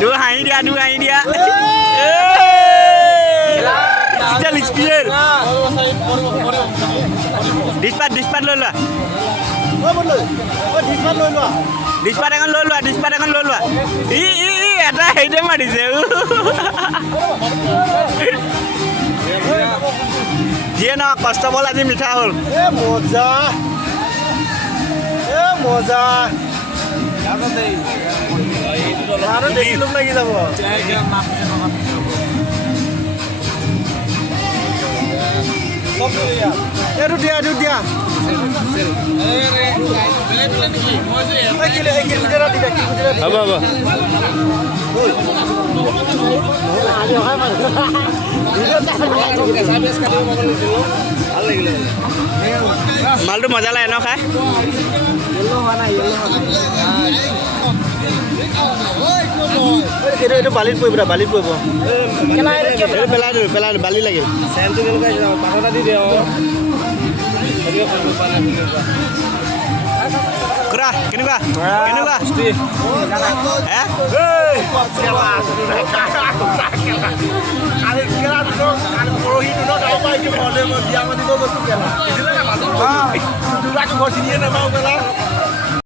Dua hai dia. Kita lispir. Dispat lo lah. Dispat dengan lo lah. Ada ide mah di sini. Dia nak kasta bola di mitahul. মজা আৰু দেখি লোক লাগি যাব এইটো দিয়া হ'ব মালটো মজা লাগে ন খাই এইটো বালিত পৰিব পেলাই বালি লাগিল চেনটো কেনেকুৱা পাতটা দি দিওঁ খুৰা কেনেকুৱা পৰহি